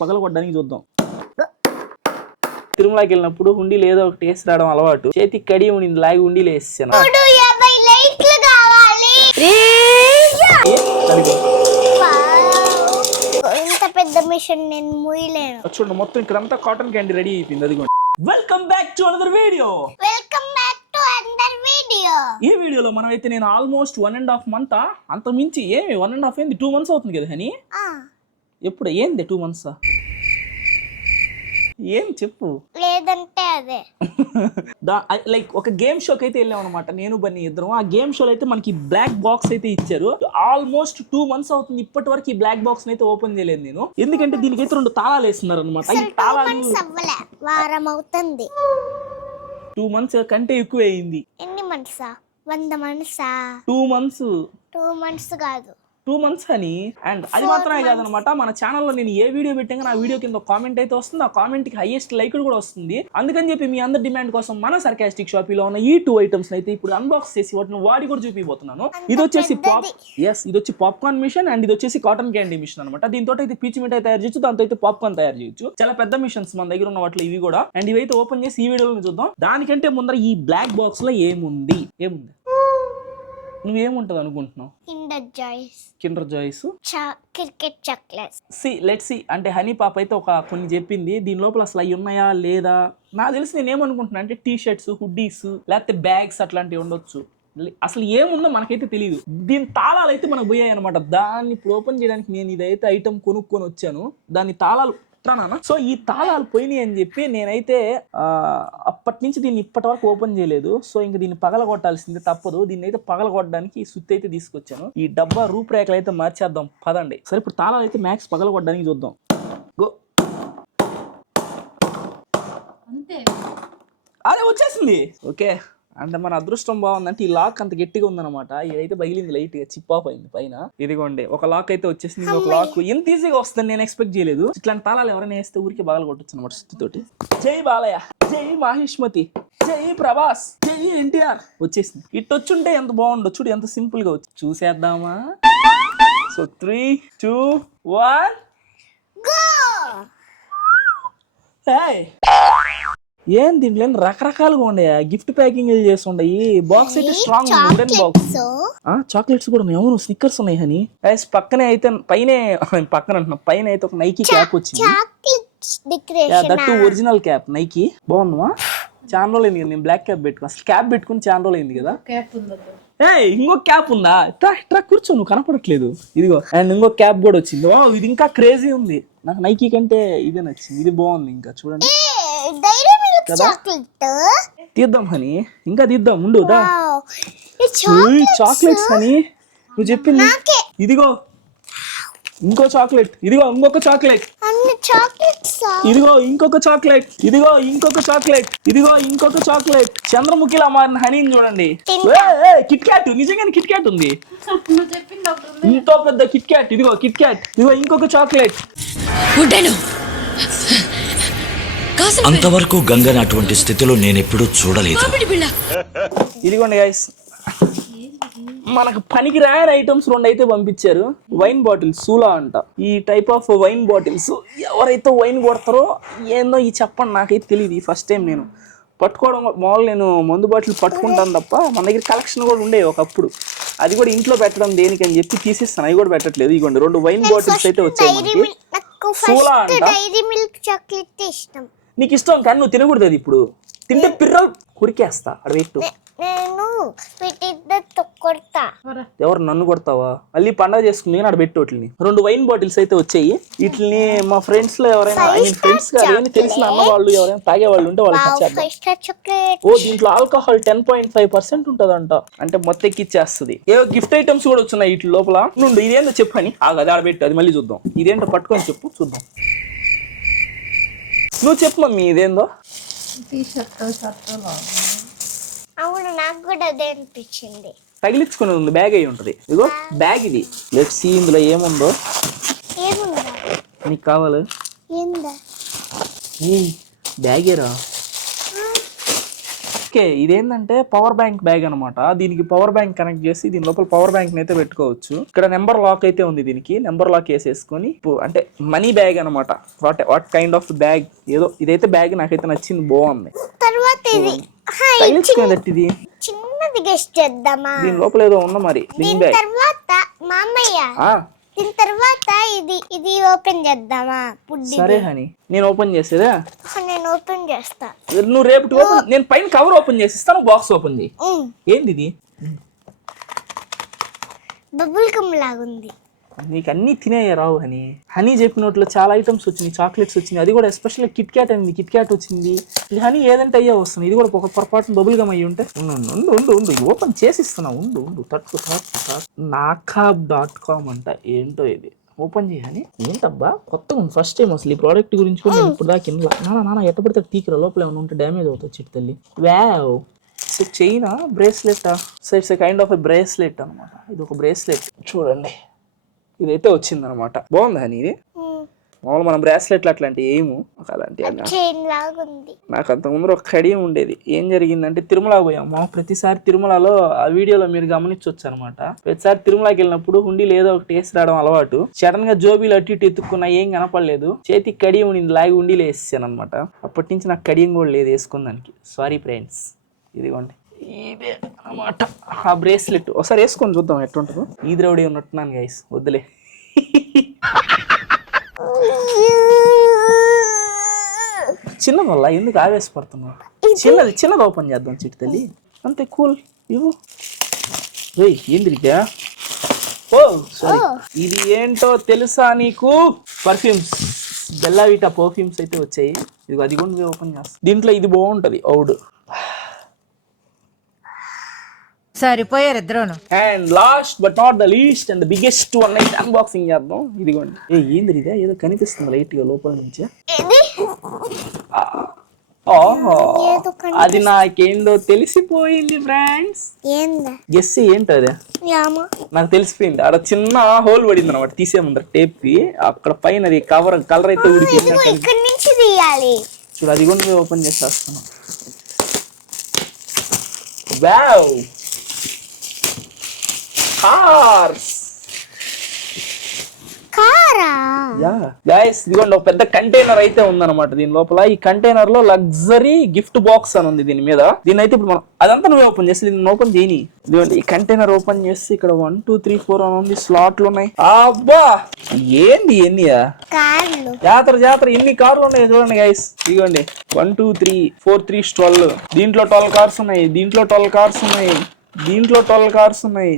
పగలగొట్టడానికి చూద్దాం. తిరుమలకి వెళ్ళినప్పుడు హుండీలు ఏదో ఒక టేస్ట్ రావడం అలవాటు. చేతికి కడి ఉండింది, లాగి హుండీలు వేసాను. ఇంత పెద్ద మిషన్ నేను మూయలేను. చూడండి మొత్తం ఇక్కడంతా కాటన్ క్యాండీ రెడీ అయిపోయింది. అదిగోండి. Welcome back to another video. ఈ వీడియోలో మనం అయితే నేను ఆల్మోస్ట్ 1.5 month అంత మించి ఏమి 1.5 ఏంది 2 months అవుతుంది కదా హనీ. ఎప్పుడు ఏంది 2 months? ఏం చెప్పు. లేదంటే అదే లైక్ ఒక గేమ్ షోకి అయితే వెళ్ళాం అనమాట, నేను బన్నీ ఇద్దరం. ఆ గేమ్ షోలో అయితే మనకి బ్లాక్ బాక్స్ అయితే ఇచ్చారు. ఆల్మోస్ట్ 2 months అవుతుంది ఇప్పటి వరకు ఈ బ్లాక్ బాక్స్ అయితే ఓపెన్ చేయలేదు నేను, ఎందుకంటే దీనికైతే 2 తాళాలు వేస్తున్నారు అనమాట. ఈ తాళాలు వారం అవుతుంది. 2 months కంటే ఎక్కువ అయింది. ఎన్ని మంత్సా? 100 months. 2 months. 2 months కాదు, 2 months అని. అండ్ అది మాత్రమే కాదనమాట, మన ఛానల్లో నేను ఏ వీడియో పెట్టాగా ఆ వీడియో కింద కామెంట్ అయితే వస్తుంది. ఆ కామెంట్ కి హైయెస్ట్ లైక్ కూడా వస్తుంది. అందుకని చెప్పి మీ అందరి డిమాండ్ కోసం మన సర్కాస్టిక్ షాపీలో ఉన్న ఈ 2 items అయితే ఇప్పుడు అన్బాక్స్ చేసి వాటిని వాడి కూడా చూపిపోతున్నాను. ఇది వచ్చేసి ఇది వచ్చి పాప్కార్న్ మిషన్ అండ్ ఇది వచ్చేసి కాటన్ క్యాండీ మిషన్ అనమాట. దీంతో అయితే పీచు మిఠాయి తయారు చేయొచ్చు, దాంతో అయితే పాప్కార్న్ తయారు చేయొచ్చు. చాలా పెద్ద మిషన్స్ మన దగ్గర ఉన్న వాటిలో ఇవి కూడా. అండ్ ఇవైతే ఓపెన్ చేసి ఈ వీడియోలో చూద్దాం. దానికంటే ముందర ఈ బ్లాక్ బాక్స్ లో ఏముంది. నువ్వేముంటది అనుకుంటున్నావు? Kinder Joys cricket chocolates. Let's see. అంటే హనీ పాప అయితే కొన్ని చెప్పింది. దీని లోపల అసలు అవి ఉన్నాయా లేదా నాకు తెలిసి నేనేమనుకుంటున్నా అంటే టీ షర్ట్స్, హుడ్డీస్, లేకపోతే బ్యాగ్స్ అట్లాంటివి ఉండొచ్చు. అసలు ఏముందో మనకైతే తెలియదు. దీని తాళాలు అయితే మనకు పోయాయి అనమాట. దాన్ని ఇప్పుడు ఓపెన్ చేయడానికి నేను ఇదైతే ఐటమ్ కొనుక్కొని వచ్చాను. దాని తాళాలు సో ఈ తాళాలు పోయినాయి అని చెప్పి నేనైతే అప్పటి నుంచి దీన్ని ఇప్పటి వరకు ఓపెన్ చేయలేదు. సో ఇంక దీన్ని పగలగొట్టాల్సిందే, తప్పదు. దీన్ని అయితే పగలగొట్టడానికి ఈ సుత్తి అయితే తీసుకొచ్చాను. ఈ డబ్బా రూపురేఖలు అయితే మార్చేద్దాం పదండి. సరే ఇప్పుడు తాళాలు అయితే మ్యాక్స్ పగలగొట్టడానికి చూద్దాం. గో. అదే వచ్చేసింది. ఓకే, అంటే మన అదృష్టం బాగుందంటే ఈ లాక్ అంత గట్టిగా ఉందన్నమాట. ఇదైతే పగిలింది, లైట్ గా చిప్ ఆఫ్ అయింది పైన. ఇదిగోండి ఒక లాక్ అయితే వచ్చేసింది. ఒక లాక్ ఎంత ఈజీగా వస్తుందని నేను ఎక్స్పెక్ట్ చేయలేదు. ఇట్లాంటి తాళాలు ఎవరైనా వేస్తే ఊరికి బాగా కొట్టచ్చు అనమాట సుత్తితోటి. జై బాలయ్య, జై మహేష్మతి, జై ప్రభాస్, జై ఎన్టీఆర్ వచ్చేసింది. ఇటు వచ్చుంటే ఎంత బాగుండో చూడు, ఎంత సింపుల్ గా వచ్చి. చూసేద్దామా? సో 3, 2, 1 ఏం దీంట్లో రకరకాలుగా ఉండే గిఫ్ట్ ప్యాకింగ్ చేస్తుండయి. బాక్స్ అయితే స్ట్రాంగ్ ఉంది, వుడెన్ బాక్స్. చాక్లెట్స్ కూడా ఉన్నాయి. అవును, స్నిక్కర్స్ ఉన్నాయి హనీ. పక్కనే అయితే పైన అయితే ఒక నైకీ క్యాప్ వచ్చింది. That original cap Nike. బాగుందమ్మా. చాలా రోజులు అయింది కదా నేను బ్లాక్ క్యాప్ పెట్టుకుని. అసలు క్యాప్ పెట్టుకుని చాలా రోజులు అయింది కదా. ఇంకో క్యాప్ ఉందా? ట్రా కూర్చో, నువ్వు కనపడట్లేదు. ఇదిగో. అండ్ ఇంకో క్యాప్ కూడా వచ్చింది. ఇది ఇంకా క్రేజీ ఉంది. నాకు నైకీ కంటే ఇదే నచ్చింది. ఇది బాగుంది. ఇంకా చూడండి తీద్దాం హనీ, ఇంకా తీద్దాం ఉండు. చాక్లెట్స్ హనీ నువ్వు చెప్పింది. ఇదిగో ఇంకో చాక్లెట్, ఇదిగో ఇంకొక చాక్లెట్, ఇదిగో ఇంకొక చాక్లెట్, ఇదిగో ఇంకొక చాక్లెట్, ఇదిగో ఇంకొక చాక్లెట్. చంద్రముఖిలా మారిన హనీని చూడండి. కిట్ క్యాట్, నిజంగానే కిట్ క్యాట్ ఉంది. ఇంకో పెద్ద కిట్ క్యాట్, ఇదిగో కిట్ క్యాట్, ఇదిగో ఇంకొక చాక్లెట్. అంతవరకు గంగని అటువంటి స్థితిలో నేను ఎప్పుడూ చూడలేదు. ఇదిగోండి గైస్, మనకు పనికి రాని ఐటమ్స్ 2 అయితే పంపించారు. వైన్ బాటిల్స్, సూలా అంట. ఈ టైప్ ఆఫ్ వైన్ బాటిల్స్ ఎవరైతే వైన్ కొడతారో ఏందో ఈ చెప్పండి, నాకైతే తెలియదు. ఫస్ట్ టైం నేను పట్టుకోవడం. మామూలు నేను మందు బాటిల్ పట్టుకుంటాను తప్ప మన దగ్గర కలెక్షన్ కూడా ఉండే ఒకప్పుడు. అది కూడా ఇంట్లో పెట్టడం దేనికి అని చెప్పి తీసేస్తాను. అవి కూడా పెట్టట్లేదు. ఇదిగోండి 2 వైన్ బాటిల్స్ అయితే వచ్చాయి మనకి. సూలా అంట. నీకు ఇష్టం కానీ నువ్వు తినకూడదు. అది ఇప్పుడు తింటే పిర్రలు కురికేస్తా. అడవెట్టు. ఎవరు నన్ను కొడతావా? మళ్ళీ పండగ చేసుకుని నేను అడబెట్టు. వాటిని 2 వైన్ బాటిల్స్ అయితే వచ్చాయి. వీటిని మా ఫ్రెండ్స్ లో ఎవరైనా, ఫ్రెండ్స్ కాదు తెలిసిన అన్న వాళ్ళు ఎవరైనా తాగే వాళ్ళు ఉంటే వాళ్ళకి ఇచ్చేద్దాం. ఓ దీంట్లో ఆల్కహాల్ 10.5% ఉంటదంట. అంటే మొత్తం ఎక్కిచ్చేస్తుంది. ఏవో గిఫ్ట్ ఐటమ్స్ కూడా వచ్చున్నాయి వీటి లోపల. నుండి ఇదేందో చెప్పని అది ఆడబెట్టు. అది మళ్ళీ చూద్దాం. ఇదేంటో పట్టుకొని చెప్పు చూద్దాం. నువ్వు చెప్పు మమ్మీ ఇదేందో. అవును, నాకు కూడా అదే అనిపించింది. తగిలించుకుని ఉంది, బ్యాగ్ అయి ఉంటది. ఇదిగో బ్యాగ్ ఇది. లెట్స్ సీ ఇందులో ఏముందో. నీకు కావాలి బ్యాగేరా. ఓకే, ఇదేంటంటే పవర్ బ్యాంక్ బ్యాగ్ అనమాట. దీనికి పవర్ బ్యాంక్ కనెక్ట్ చేసి దీని లోపల పవర్ బ్యాంక్ అయితే పెట్టుకోవచ్చు. ఇక్కడ నెంబర్ లాక్ అయితే ఉంది, దీనికి నెంబర్ లాక్ వేసేసుకొని అంటే మనీ బ్యాగ్ అనమాట. వాట్ కైండ్ ఆఫ్ బ్యాగ్ ఏదో ఇదైతే బ్యాగ్ నాకైతే నచ్చింది, బాగుంది. తర్వాత ఇది ఇది చిన్నది గెస్ట్ చేద్దామా? దీని లోపల ఏదో ఉంది మరి. దీని తర్వాత మామయ్య దీని తర్వాత ఇది ఓపెన్ చేద్దామా? సరే హనీ, నేను ఓపెన్ చేసేదా? నేను ఓపెన్ చేస్తా. నువ్వు రేపు నేను పైన కవర్ ఓపెన్ చేసి ఇస్తాను, బాక్స్ ఓపెన్ చేయి. ఏంది ఇది? బబుల్ గమ్ లాగుంది. నీకు అన్ని తినేయ రావు హనీ. హనీ చెప్పినట్లు చాలా ఐటమ్స్ వచ్చినాయి, చాక్లెట్స్ వచ్చినాయి, అది కూడా ఎస్పెషల్లీ కిట్ క్యాట్ అయింది. కిట్ క్యాట్ వచ్చింది. ఈ హనీ ఏదంటే అయ్యే వస్తుంది. ఇది కూడా ఒక పొరపాటున బబుల్ గమ్ అయ్యి ఉంటే ఉండు ఓపెన్ చేసి ఇస్తున్నా. ఉండు తట్టు nakab.com అంట. ఏంటో ఇది ఓపెన్ చేయని. ఏంటబ్బా కొత్తగా ఉంది, ఫస్ట్ టైం అసలు ఈ ప్రోడక్ట్ గురించి కూడా నేను ఇప్పుడు దాకా నాన్న ఎట్ట పడితే తీకరా, లోపల ఏమైనా ఉంటే డ్యామేజ్ అవుతుంది చిట్టు తల్లి. Wow, China bracelet. So it's kind of a bracelet అనమాట. ఇది ఒక బ్రేస్లెట్ చూడండి, ఇదైతే వచ్చింది అనమాట. బాగుంది హనీ ఇది. మామూలు మనం బ్రాస్లెట్లు అట్లాంటి ఏము అలాంటి నాకు అంతకుముందు ఒక కడియం ఉండేది. ఏం జరిగిందంటే తిరుమల పోయాము. ప్రతిసారి తిరుమలలో ఆ వీడియోలో మీరు గమనించవచ్చు అనమాట. ప్రతిసారి తిరుమలకి వెళ్ళినప్పుడు హుండీలు ఏదో ఒకటి వేసి రావడం అలవాటు. సడన్ గా జోబీలు అటు ఇటు ఎత్తుక్కున్నా ఏం కనపడలేదు. చేతికి కడియం ఉండింది, లాగి హుండీలు వేసేసాను అనమాట. అప్పటి నుంచి నాకు కడియం కూడా లేదు వేసుకుందానికి. Sorry friends. ఇదిగోండి ఇదే అనమాట ఆ బ్రేస్లెట్. ఒకసారి వేసుకొని చూద్దాం ఎట్లుంటుందో. ఈ ద్రౌడి ఉన్నట్టున్నాను గైస్, వద్దులే. చిన్నది వల్ల ఎందుకు ఆవేశపడుతున్నావు? చిన్నది ఓపెన్ చేద్దాం చిట్టు తల్లి, అంతే. కూల్ ఇవ్వు. ఏంది ఓ సారీ, ఇది ఏంటో తెలుసా నీకు? పర్ఫ్యూమ్స్, బెల్లావిటా పర్ఫ్యూమ్స్ అయితే వచ్చాయి. ఇది అది కూడా ఓపెన్ చేస్తాం. దీంట్లో ఇది బాగుంటది ఔడ్. సరిపోయారు ఇద్దరును. And last but not the least and the biggest one అయితే అన్బాక్సింగ్ చేద్దాం. ఇదిగోండి. ఏంది ఇదే ఏదో కనిపిస్తుంది లైట్ గా లోపల నుంచి. అది నాకేందో తెలిసిపోయింది ఫ్రెండ్స్. గెస్ ఏంటో అదే నాకు తెలిసిపోయింది. అక్కడ చిన్న హోల్ పడింది అనమాట. తీసే ముందర టేప్ కి అక్కడ పైన కలర్ అయితే ఊడిపోయింది. చూడు అది కూడా ఓపెన్ చేసేస్తున్నాం. Wow, cars. గైస్ ఇదిగోండి, ఒక పెద్ద కంటైనర్ అయితే ఉందన్నమాట దీని లోపల. ఈ కంటైనర్ లో లగ్జరీ గిఫ్ట్ బాక్స్ అని ఉంది దీని మీద. దీని అయితే ఇప్పుడు మనం అదంతా నువ్వే ఓపెన్ చేసి దీన్ని ఓపెన్ చేయని. ఇదిగోండి ఈ కంటైనర్ ఓపెన్ చేసి ఇక్కడ 1 2 3 4 అని ఉంది. స్లాట్లు ఉన్నాయి. అబ్బా ఏంది ఎన్నియా జాతర ఎన్ని కార్లు ఉన్నాయి చూడండి గైస్. ఇదిగోండి 1 2 3 4 3 12. దీంట్లో 12 కార్స్ ఉన్నాయి. దీంట్లో 12 కార్స్ ఉన్నాయి. దీంట్లో 12 కార్స్ ఉన్నాయి.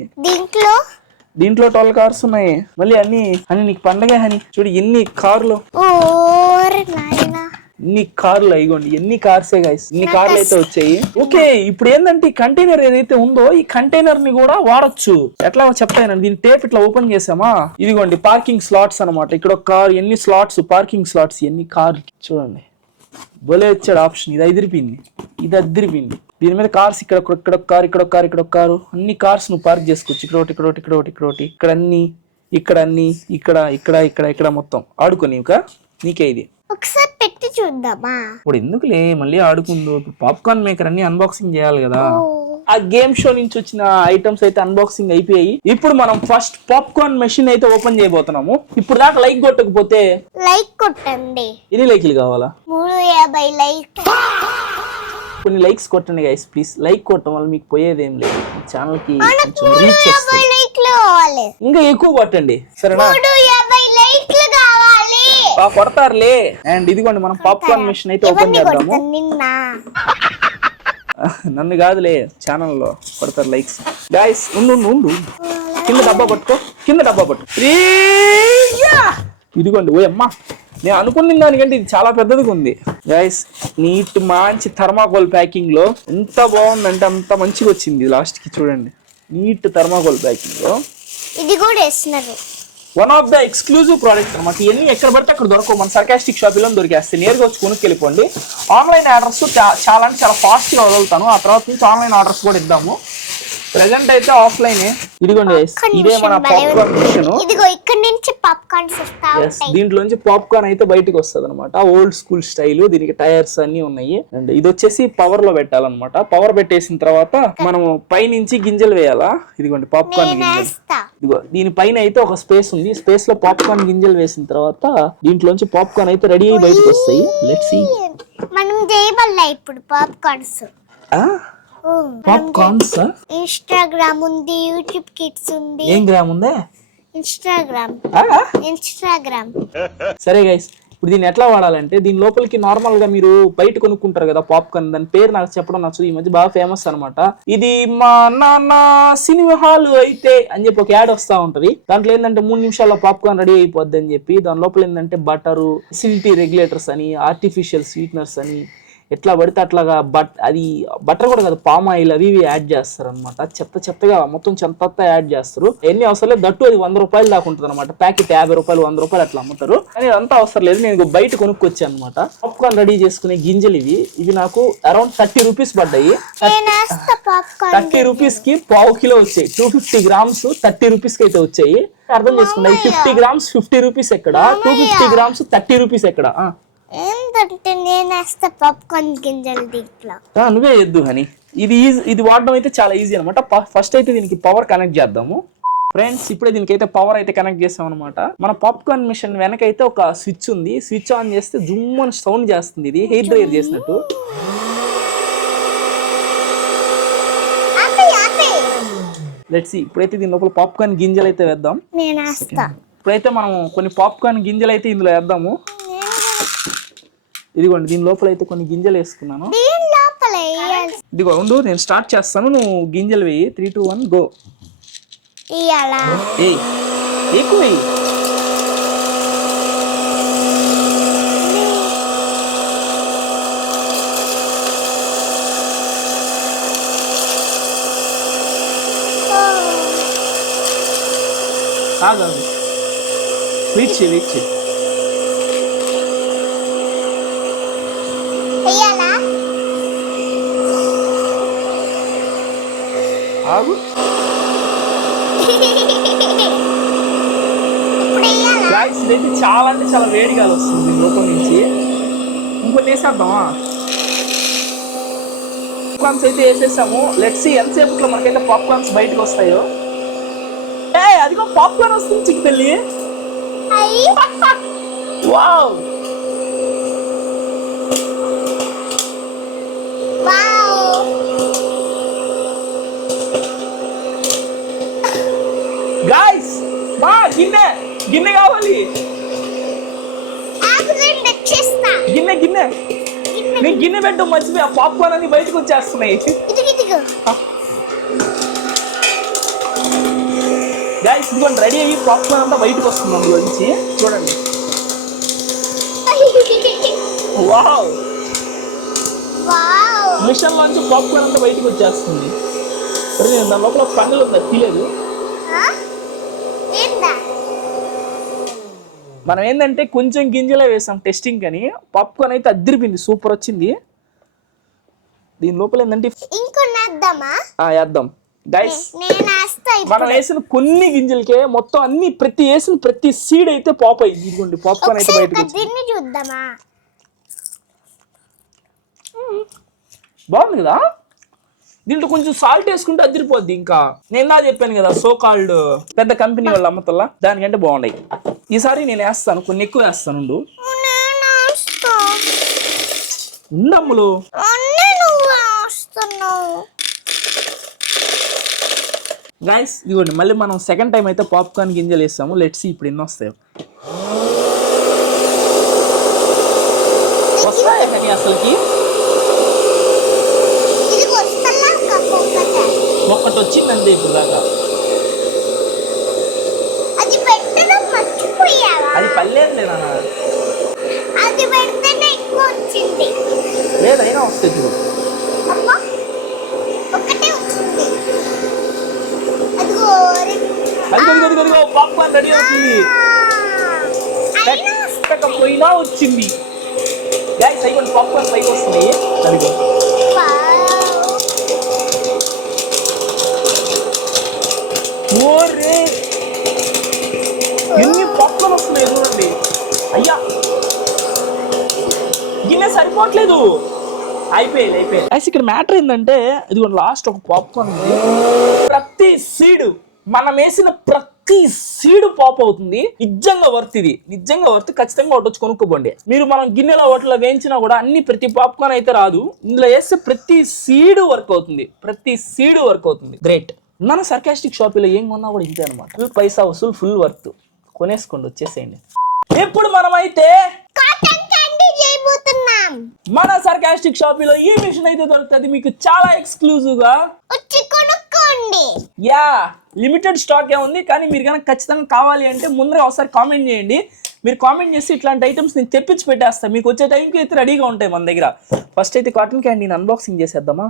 దీంట్లో 12 కార్స్ ఉన్నాయి. మళ్ళీ అన్ని నీకు పండగ హని. చూడు ఎన్ని కార్లు, ఇన్ని కార్లు. ఇగోండి ఎన్ని కార్సే గైస్, ఇన్ని కార్లు అయితే వచ్చాయి. ఓకే, ఇప్పుడు ఏంటంటే ఈ కంటైనర్ ఏదైతే ఉందో ఈ కంటైనర్ ని కూడా వాడచ్చు. ఎట్లా చెప్తాను, దీని టేప్ ఇట్లా ఓపెన్ చేసామా. ఇదిగోండి పార్కింగ్ స్లాట్స్ అనమాట. ఇక్కడ ఒక కార్, ఎన్ని స్లాట్స్, పార్కింగ్ స్లాట్స్, ఎన్ని కార్లు చూడండి. భలే వచ్చాడు ఆప్షన్. ఇది అదిరిపోయింది. దీని మీద కార్స్ ఇక్కడ ఒక కారు, ఇక్కడ ఒక కారు, ఇక్కడ ఒక కారు. అన్ని కార్స్ నువ్వు పార్క్ చేసుకోవచ్చు. ఇక్కడ అన్ని, ఇక్కడ మొత్తం ఆడుకొని నీకే ఇది. ఒకసారి పెట్టి చూద్దామా? ఇప్పుడు ఎందుకులే మళ్ళీ ఆడుకుందో. పాప్కార్న్ మేకర్ అన్ని అన్బాక్సింగ్ చేయాలి కదా. ఆ గేమ్ షో నుంచి వచ్చిన ఐటమ్స్ అయితే అన్బాక్సింగ్ అయిపోయాయి. ఇప్పుడు మనం ఫస్ట్ పాప్కార్న్ మెషిన్ అయితే ఓపెన్ చేయబోతున్నాము. ఇప్పుడు దాకా లైక్ కొట్టకపోతే లైక్ కొట్టండి. ఎన్ని లైక్లు కావాలా? 350 లైక్. కొన్ని లైక్స్ కొట్టండి గైస్ ప్లీజ్. లైక్ కొట్టడం వల్ల మీకు పోయేది ఏం లేదు, ఛానల్ కి కొంచెం రీచ్ వస్తుంది. ఇంకా ఎక్కువ కొట్టండి సరేనా? 350 లైక్లు కావాలి. కొడతారులే. అండ్ ఇదిగోండి మనం పాప్కార్న్ మెషిన్ అయితే ఓపెన్ చేద్దాము. నన్ను కాదులే, ఛానల్లో కొడతారు లైక్స్. గైస్ ఉండు కింద డబ్బా పట్టుకో. ఇదిగోండి. ఓ అమ్మా, నేను అనుకున్న దానికంటే ఇది చాలా పెద్దదిగా ఉంది గైస్. నీట్ మంచి థర్మాకోల్ ప్యాకింగ్ లో ఎంత బాగుందంటే అంత మంచిగా వచ్చింది. లాస్ట్ కి చూడండి, నీట్ థర్మాకోల్ ప్యాకింగ్ లో ఇది కూడా వేస్తున్నారు. One of the exclusive products అనమాట. ఇవన్నీ ఎక్కడ పడితే అక్కడ దొరకవు. మన సర్కాస్టిక్ షాపులో దొరికేస్తాయి. నేరుగా వచ్చి కొనుక్కెళ్ళిపోండి. ఆన్లైన్ ఆర్డర్స్ చాలా అంటే చాలా ఫాస్ట్గా వదులుతాను. ఆ తర్వాత నుంచి ఆన్లైన్ ఆర్డర్స్ కూడా ఇద్దాము. ప్రెసెంట్ అయితే ఆఫ్లైన్. ఇదిగోండి guys, ఇదే మన పాప్కార్న్ మిషన్. ఇదిగో ఇక్కడ నుంచి పాప్కార్న్స్ వస్తా ఉంటాయి. దీంట్లో నుంచి పాప్కార్న్ అయితే బయటకు వస్తుంది అనమాట. Old school style. దీనికి టైర్స్ అన్ని ఉన్నాయి. అండ్ ఇది వచ్చేసి పవర్ లో పెట్టాలన్నమాట. పవర్ పెట్టేసిన తర్వాత మనం పైనుంచి గింజలు వేయాలా. ఇదిగోండి పాప్కార్న్ గింజలు. ఇదిగో దీనిపైన అయితే ఒక స్పేస్ ఉంది. స్పేస్ లో పాప్కార్న్ గింజలు వేసిన తర్వాత దీంట్లోంచి పాప్కార్న్ అయితే రెడీ అయ్యి బయటకు వస్తాయి. Let's see. మనం చేయబల్లా ఇప్పుడు పాప్కార్న్స్. పాప్కార్న్స్ ఇన్స్టాగ్రామ్ ఉంది, యూట్యూబ్ కిడ్స్ ఉంది. ఏం గ్రామ్ ఉందా? ఇన్స్టాగ్రామ్. సరే గైస్, ఇప్పుడు దీన్ని ఎట్లా వాడాలంటే దీని లోపలికి నార్మల్ గా మీరు బయట కొనుక్కుంటారు కదా పాప్కార్న్. దాని పేరు నాకు చెప్పడం నచ్చదు. ఈ మధ్య బాగా ఫేమస్ అనమాట. ఇది మా నాన్న సినిమా హాల్ అయితే అని చెప్పి ఒక యాడ్ వస్తా ఉంటది. దాంట్లో ఏంటంటే 3 నిమిషాల్లో పాప్కార్న్ రెడీ అయిపోద్ది అని చెప్పి దాని లోపల ఏంటంటే బటరు, అసిడిటీ రెగ్యులేటర్స్ అని, ఆర్టిఫిషియల్ స్వీట్నర్స్ అని, ఎట్లా పడితే అట్లాగా అది బటర్ కూడా కదా, పామ్ ఆయిల్ అవి ఇవి యాడ్ చేస్తారు అనమాట. చెత్తగా మొత్తం చెత్త యాడ్ చేస్తారు. ఎన్ని అవసరం లేదు. దట్టు అది 100 రూపాయలు దాకా ఉంటుంది అనమాట. ప్యాకెట్ 50 రూపాయలు 100 రూపాయలు అట్లా అమ్ముతారు. కానీ అదంతా అవసరం లేదు. నేను బయట కొనుక్కొచ్చాను అనమాట. పాప్కార్న్ రెడీ చేసుకునే గింజలు ఇవి నాకు అరౌండ్ 30 రూపీస్ పడ్డాయి. 30 రూపీస్ కి 1/2 కిలో వచ్చాయి. 250 గ్రామ్స్ 30 రూపీస్ కి అయితే వచ్చాయి. అర్థం చేసుకున్నా. 50 గ్రామ్స్ 50 రూపీస్ ఎక్కడ, 250 గ్రామ్స్ 30 రూపీస్ ఎక్కడ? ఏంటంటే నేను వేస్తా పాప్కార్న్ గింజలు దీంట్లో. నువ్వే ఎద్దు అని. ఇది వాడడం అయితే చాలా ఈజీ అనమాట. ఫస్ట్ అయితే దీనికి పవర్ కనెక్ట్ చేద్దాము ఫ్రెండ్స్. ఇప్పుడే దీనికైతే పవర్ అయితే కనెక్ట్ చేసాం అనమాట. మన పాప్కార్న్ మిషన్ వెనకైతే ఒక స్విచ్ ఉంది. స్విచ్ ఆన్ చేస్తే జుమ్ అని సౌండ్ చేస్తుంది. ఇది హెయిర్ డ్రైయర్ చేసినట్టు. Let's see. ఇప్పుడైతే దీని లోపల పాప్కార్న్ గింజలు అయితే వేద్దాం. నేను వేస్తా. ఇప్పుడైతే మనం కొన్ని పాప్కార్న్ గింజలు అయితే ఇందులో వేద్దాము. ఇదిగోండి దీని లోపల అయితే కొన్ని గింజలు వేసుకున్నాను. ఇదిగో ఉండు, నేను స్టార్ట్ చేస్తాను, నువ్వు గింజలు వేయి. 3, 2, 1 గో. ఎక్కువ వేయి. కాదు వెయిట్ చేయి. ఆగు. ఇదైతే చాలా అంటే చాలా వేడిగా వస్తుంది లోపల నుంచి. ఇంకొన్ని వేసేద్దామా? పాప్కార్న్స్ అయితే వేసేసాము. లెట్స్ సీ ఎంతసేపట్లో మనకైతే పాప్కార్న్స్ బయటకు వస్తాయో. అదిగో పాప్కార్న్ వస్తుంది చిక్కు తల్లి. వావ్, గాయ్స్ బా గిన్నె కావాలి. గిన్నె నీ గిన్నె పెట్టు. మర్చిపోయి ఆ పాప్కార్న్ అన్ని బయటకు వచ్చేస్తున్నాయి. గాయ్స్ ఇదిగోండి రెడీ అయ్యి పాప్కార్న్ అంతా బయటకు వస్తుంది అందులో నుంచి. చూడండి. వావ్, మిషన్ లోంచి పాప్కార్న్ అంతా బయటకు వచ్చేస్తుంది. నేను దాని లోపల పండుగ ఉందా తీయలేదు. మనం ఏంటంటే కొంచెం గింజలే వేసాం టెస్టింగ్ అని. పాప్కార్న్ అయితే అద్దరిపోయింది, సూపర్ వచ్చింది. దీని లోపల ఏంటంటే వేద్దాం గైస్. మనం వేసిన కొన్ని గింజలకే మొత్తం అన్ని ప్రతి సీడ్ అయితే పాప్ అయ్యింది. ఇదిగోండి పాప్కార్న్ అయితే బయటకు చూద్దామా? బాగుంది కదా. దీంట్లో కొంచెం సాల్ట్ వేసుకుంటే అదిరిపోద్ది. ఇంకా నేను చెప్పాను కదా సో కాల్డ్ పెద్ద కంపెనీ వాళ్ళు అమ్మతల్లా, దానికంటే బాగున్నాయి. ఈసారి నేను వేస్తాను, కొన్ని ఎక్కువ వేస్తాను. ఉండమ్ములు గైస్ ఇదిగోండి మళ్ళీ మనం సెకండ్ టైం అయితే పాప్కార్న్ గింజలు వేస్తాము. లెట్స్ సీ ఇప్పుడు ఎన్ని వస్తాయో. వస్తాయా కానీ అసలుకి ఒక్కటి వచ్చింది అంతే ఇప్పుడు దాకా. అది పర్లేదు లేదా? లేదైనా వస్తాయి చూడు. అదిగో పాప్కార్న్ రెడీ అవుతుంది. పోయినా వచ్చింది గైస్. అయిపోయింది పాప్కార్న్ పైకి వస్తున్నాయి. అదిగో రే ఎన్ని పాప్కార్న్ వస్తున్నాయి చూడండి. అయ్యా గిన్నె సరిపోవట్లేదు. అయిపోయింది. ఇక్కడ మ్యాటర్ ఏంటంటే ఇది లాస్ట్ ఒక పాప్కార్న్ ఉంది. ప్రతి సీడ్ మనం వేసిన ప్రతి సీడ్ పాప్ అవుతుంది. నిజంగా వర్త్ ఇది. నిజంగా వర్త్. ఖచ్చితంగా ఒకటి వచ్చి కొనుక్కోండి. మీరు మనం గిన్నెలో వాటిలో వేయించినా కూడా అన్ని ప్రతి పాప్కార్న్ అయితే రాదు. ఇందులో వేస్తే ప్రతి సీడ్ వర్క్ అవుతుంది. గ్రేట్. మన సర్కాస్టిక్ షాపింగ్లో ఏం కొన్నా కూడా ఇంతే అనమాట. పైసా వసూలు, ఫుల్ వర్త్. కొనేసుకోండి, వచ్చేసేయండి. ఇప్పుడు మనమైతే మన సర్కాస్టిక్ షాపింగ్లో ఈ మిషన్ అయితే దొరుకుతుంది మీకు చాలా ఎక్స్క్లూజివ్ గా. వచ్చి కొనుక్కోండి. యా, లిమిటెడ్ స్టాక్ ఏ ఉంది. కానీ మీరు కనుక ఖచ్చితంగా కావాలి అంటే ముందర ఒకసారి కామెంట్ చేయండి. మీరు కామెంట్ చేసి ఇట్లాంటి ఐటమ్స్ నేను తెప్పించి పెట్టేస్తాను. మీకు వచ్చే టైంకి అయితే రెడీగా ఉంటాయి మన దగ్గర. ఫస్ట్ అయితే కాటన్ క్యాండీని అన్బాక్సింగ్ చేసేద్దామా?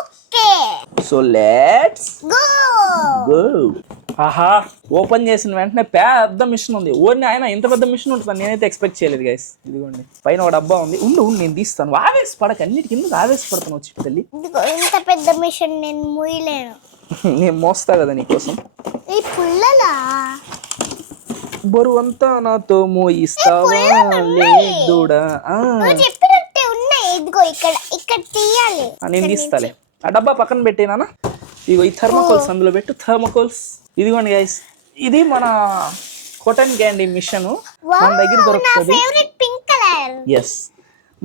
Okay, so let's go. ఆహా, ఓపెన్ చేసిన వెంటనే పెద్ద మిషన్ ఉంది. ఓన్లీ ఆయన ఇంత పెద్ద మిషన్ ఉంటుంది నేనైతే ఎక్స్పెక్ట్ చేయలేదు గైస్. ఇదిగోండి పైన ఒక డబ్బా ఉంది. ఉండు నేను తీస్తాను. ఆవేశపడక, అన్నిటికి ఎందుకు ఆవేశపడతాను వచ్చి తల్లి. ఇంత పెద్ద మిషన్ నేను మోయలేను. నేను మోస్తా కదా నీకోసం. ఈ పుల్లలా బరువంతా నాతో మోయిస్తావా లేదుడా? చెప్పినట్టే ఉన్నాయి. ఇదిగో ఇక్కడ తీయాలి. నేను తీస్తాలే. ఆ డబ్బా పక్కన పెట్టేనా? ఇగో ఈ థర్మోకోల్స్ అందులో పెట్టు. థర్మోకోల్స్ ఇదిగోండి గైస్. ఇది మన కాటన్ క్యాండీ మిషన్ మన దగ్గర దొరుకుతుంది. ఎస్,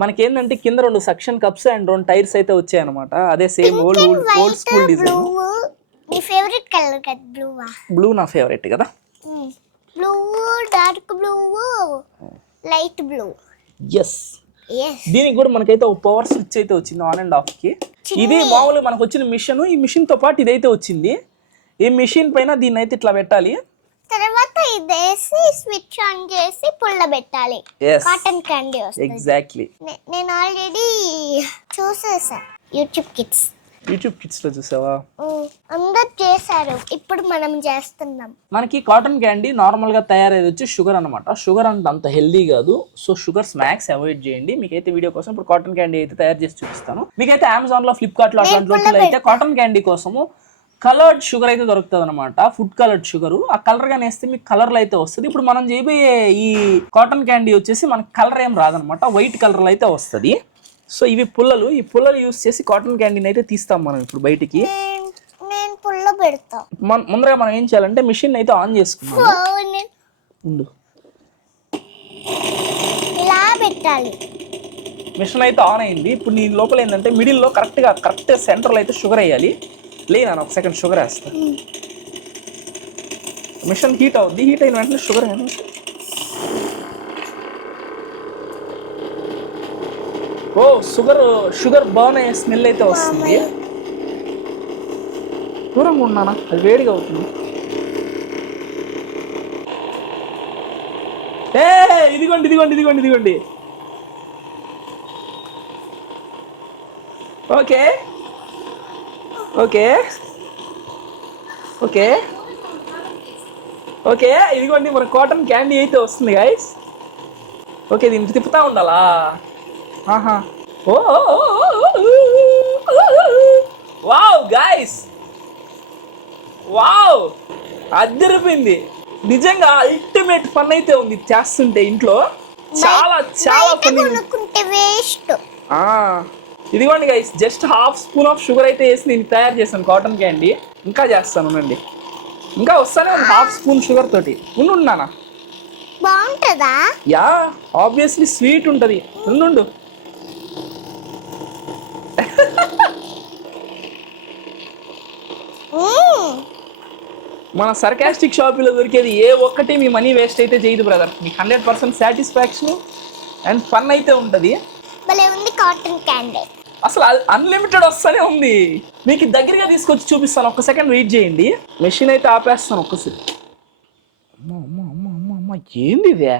మనకేంటంటే కింద 2 సక్షన్ కప్స్ అండ్ 2 టైర్స్ అయితే వచ్చాయి అనమాట. అదే సేమ్ ఓల్డ్ స్కూల్ డిజైన్. నీ ఫేవరెట్ కలర్ కదా బ్లూవా? బ్లూ నా ఫేవరెట్ కదా. Blue, dark blue, light blue. Yes, దీనికి కూడా మనకైతే ఒక పవర్ స్విచ్ అయితే వచ్చింది ఆన్ అండ్ ఆఫ్ కి. ఇది మామూలుగా మనకు వచ్చిన మిషన్. ఈ మిషన్ తో పాటు ఇదైతే వచ్చింది. ఈ మిషన్ పైన దీన్ని అయితే ఇట్లా పెట్టాలి. తర్వాత ఇదేసి స్విచ్ ఆన్ చేసి పుల్లబెట్టాలి. కాటన్ క్యాండీ వస్తుంది. ఎగ్జాక్ట్లీ. నేను ఆల్రెడీ చూసేసా యూట్యూబ్ కిడ్స్ లో చూసావా? అందరు చేశారు. ఇప్పుడు మనం చేస్తున్నాం. మనకి కాటన్ క్యాండీ నార్మల్ గా తయారయ్యేది వచ్చి షుగర్ అనమాట. షుగర్ అంత హెల్దీ కాదు. సో షుగర్ స్నాక్స్ అవాయిడ్ చేయండి. మీకైతే వీడియో కోసం ఇప్పుడు కాటన్ క్యాండీ అయితే తయారు చేసి చూపిస్తాను. మీకైతే అమెజాన్ లో, ఫ్లిప్కార్ట్ లో అట్లాంటి అయితే కాటన్ క్యాండీ కోసము కలర్డ్ షుగర్ అయితే దొరుకుతుంది అనమాట. Food coloured sugar. ఆ కలర్ గా వేస్తే మీకు కలర్లు అయితే వస్తుంది. ఇప్పుడు మనం చేయబోయే ఈ కాటన్ క్యాండీ వచ్చేసి మనకి కలర్ ఏం రాదనమాట. వైట్ కలర్ అయితే వస్తుంది. సో ఇవి పుల్లలు. ఈ పుల్లలు యూస్ చేసి కాటన్ క్యాండీని అయితే తీస్తాం మనం ఇప్పుడు బయటికి. నేను పుల్ల పెడతా. ముందరగా మనం ఏం చేయాలంటే మిషన్ అయితే ఆన్ చేసుకున్నాం. ఇలా పెట్టాలి. మిషన్ అయితే ఆన్ అయింది. ఇప్పుడు నీ లోపల ఏంటంటే మిడిల్లో కరెక్ట్ సెంటర్లో అయితే షుగర్ వేయాలి. లేనా ఒక సెకండ్ షుగర్ వేస్తా. మిషన్ హీట్ అవుద్ది. హీట్ అయిన వెంటనే షుగర్ వేయాలి. ఓ షుగర్ బర్న్ అయ్యే స్మెల్ అయితే వస్తుంది. దూరంగా ఉన్నానా? అది వేడిగా అవుతుంది. ఇదిగోండి. ఓకే ఇదిగోండి మన కాటన్ క్యాండీ అయితే వస్తుంది గైస్. ఓకే, దీన్ని తిప్పుతా ఉండాలా? ఆహా, ఓ వావ్ గైస్, వావ్ అదిరిపోయింది. నిజంగా అల్టిమేట్ ఫన్ అయితే ఉంది చేస్తుంటే ఇంట్లో. చాలా ఫన్. ఇదిగోండి guys, just ½ spoon of sugar అయితే వేసి నేను తయారు చేశాను కాటన్ క్యాండీ. ఇంకా చేస్తాను అండి. ఇంకా వస్తానే ½ స్పూన్ షుగర్ తోటి. ఉన్నానా? బాగుంటుందా? యా, ఆబ్వియస్లీ స్వీట్ ఉంటుంది. ఉండు. మన సర్కాస్టిక్ షాపులో దొరికేది ఏ ఒక్కటి మీ మనీ వేస్ట్ అయితే చేయదు బ్రదర్. మీకు 100% సాటిస్ఫాక్షన్ అండ్ ఫన్ అయితే ఉంటుంది. కాటన్ క్యాండీ అసలు అన్లిమిటెడ్ వస్తూనే ఉంది. మీకు దగ్గరగా తీసుకొచ్చి చూపిస్తాను. ఒక్క సెకండ్ వెయిట్ చేయండి. మెషిన్ అయితే ఆపేస్తాను ఒక్కసారి. అమ్మ ఏంది ఇదే?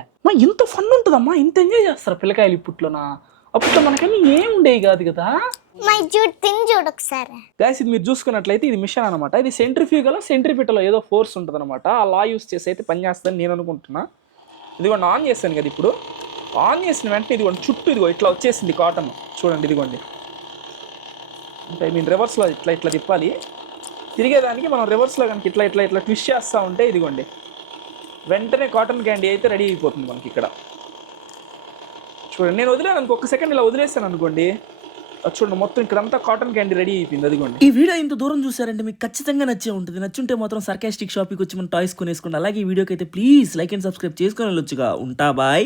ఇంత ఫన్ ఉంటుందమ్మా. ఇంత ఎంజాయ్ చేస్తారు పిల్లకాయలు ఇప్పట్లోనా? అప్పట్లో మనకన్నీ ఏం ఉండేవి కాదు కదా. గైస్, ఇది మీరు చూసుకున్నట్లయితే ఇది మిషన్ అనమాట. ఇది సెంట్రిఫ్యూగలో ఏదో ఫోర్స్ ఉంటుంది అనమాట. ఆ లా యూస్ చేసి అయితే పని చేస్తుందని నేను అనుకుంటున్నా. ఇదిగోండి ఆన్ చేశాను కదా. ఇప్పుడు ఆన్ చేసిన వెంటనే ఇదిగోండి చుట్టూ ఇట్లా వచ్చేసింది కాటన్. చూడండి ఇదిగోండి. అంటే రివర్స్లో ఇట్లా తిప్పాలి. తిరిగేదానికి మనం రివర్స్లో కనుక ఇట్లా ఇట్లా ఇట్లా ట్విస్ట్ చేస్తూ ఉంటే ఇదిగోండి వెంటనే కాటన్ క్యాండీ అయితే రెడీ అయిపోతుంది మనకి ఇక్కడ. చూడండి నేను వదిలేను అనుకో, ఒక్క సెకండ్ ఇలా వదిలేస్తాను అనుకోండి, చూడండి మొత్తం ఇక్కడంతా కాటన్ క్యాండీ రెడీ అయిపోయింది. అదిగోండి. ఈ వీడియో ఇంత దూరం చూసారంటే మీకు ఖచ్చితంగా నచ్చే ఉంటుంది. నచ్చుంటే మాత్రం సర్కాస్టిక్ షాపింగ్ వచ్చి మనం టాయ్స్ కొనేసుకోండి. అలాగే ఈ వీడియోకి అయితే ప్లీజ్ లైక్ అండ్ సబ్స్క్రైబ్ చేసుకొని వెళ్ళొచ్చుగా. ఉంటా బాయ్.